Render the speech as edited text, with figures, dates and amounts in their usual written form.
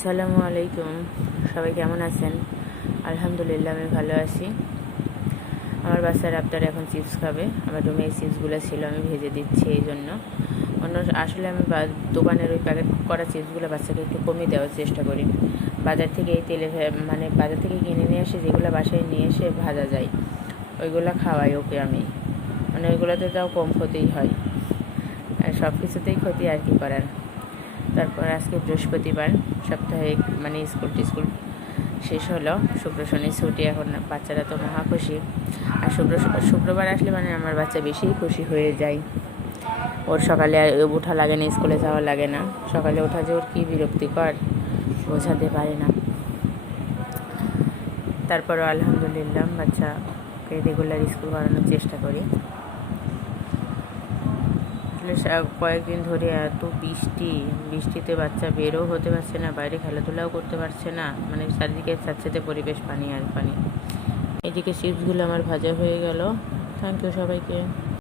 আসসালামু আলাইকুম, সবাই কেমন আছেন? আলহামদুলিল্লাহ আমি ভালো আছি। আমার বাচ্চার আবদার এখন চিপস খাবে। আমার রুমে এই চিপসগুলো ছিল, আমি ভেজে দিচ্ছি এই জন্য। আসলে আমি দোকানের ওই প্যাকেট করা চিপসগুলো বাচ্চাকে একটু কমিয়ে দেওয়ার চেষ্টা করি। বাজার থেকে এই তেলে বাজার থেকে কিনে নিয়ে এসে যেগুলো বাসায় নিয়ে এসে ভাজা যায় ওইগুলো খাওয়াই ওকে আমি। ওইগুলোতে তাও কম ক্ষতিই হয়, সব কিছুতেই ক্ষতি আর কি করার। তারপর আজকে বৃহস্পতিবার, সপ্তাহে স্কুল শেষ হলো, শুক্র শনি ছুটি। এখন বাচ্চারা তো মহা খুশি। আর শুক্রবার আসলে আমার বাচ্চা বেশি খুশি হয়ে যায়। ওর সকালে ওঠা লাগে না, স্কুলে যাওয়া লাগে না। সকালে ওঠা যে ওর কী বিরক্তিকর বোঝাতে পারে না। তারপরও আলহামদুলিল্লাহ বাচ্চাকে রেগুলার স্কুল করানোর চেষ্টা করি। কয়েকদিন ধরে এত বৃষ্টিতে বাচ্চা বেরও হতে পারছে না, বাইরে খেলাধুলাও করতে পারছে না। চারিদিকে চাচ্ছেতে পরিবেশ পানি আর পানি। এদিকে চিপসগুলো আমার ভাজা হয়ে গেল। থ্যাংক ইউ সবাইকে।